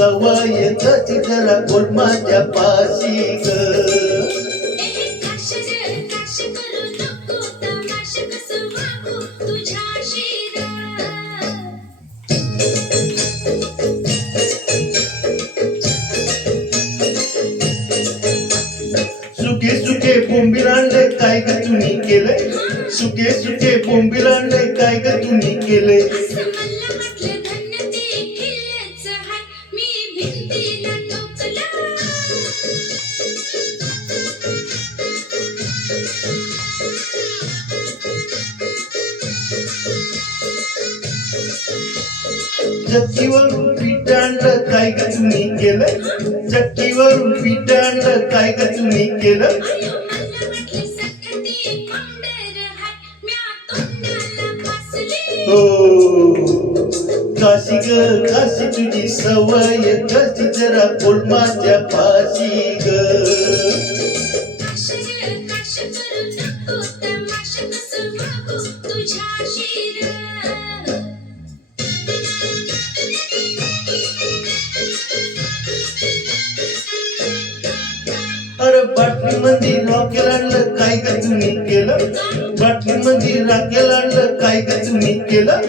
सवय कशी जरा बोल माझ्या पाशी ग सुके सुके बोंबील आणले काय ग तुम्ही केलंय सुके सुके बोंबील आणले काय ग तुम्ही केलंय चक्कीवरून पीठ आणलं काय ग तुम्ही केलं चक्कीवरून पीठ आणलं काय ग तुम्ही केलं हो काशी ग काशी तुझी सवय कशी जरा बोल माझ्या पाशी ग अरे बाटली मध्ये रॉकेल आणलं काय ग तुम्ही केलं बाटली मध्ये रॉकेल आणलं काय ग तुम्ही केलं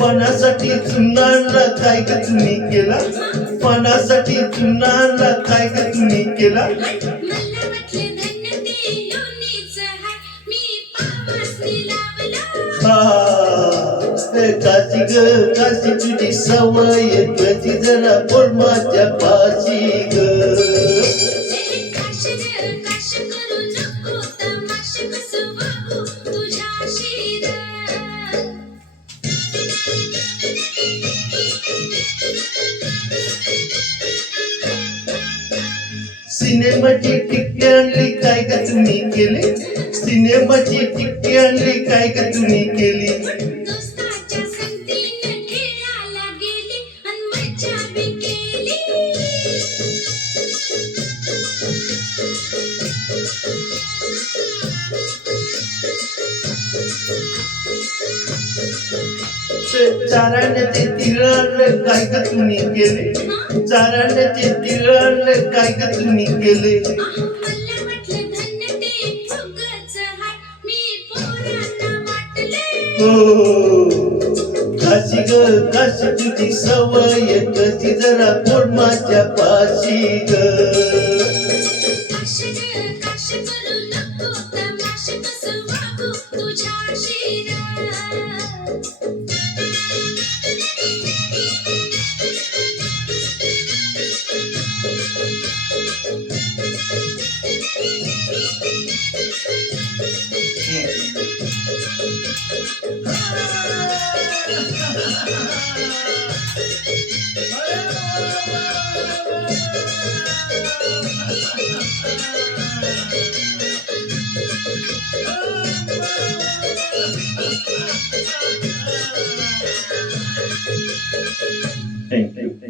पाण्यासाठी चुना आणला काय ग तुम्ही केला पाण्यासाठी चुना आणला काय ग तुम्ही केला काशी ग काशी तुझी सवय कशी जरा बोल माझ्या पाशी ग सिनेमाची तिकिटे आणली काय ग तुम्ही केली सिनेमाची तिकिटे आणली काय ग तुम्ही केली चाराण्याचे तिळ आणलं काय ग तुम्ही केले चाराण्याचे तिळ आणलं काय ग तुम्ही केले हो काशी ग काशी तुझी सवय कशी जरा बोल माझ्या पाशी ग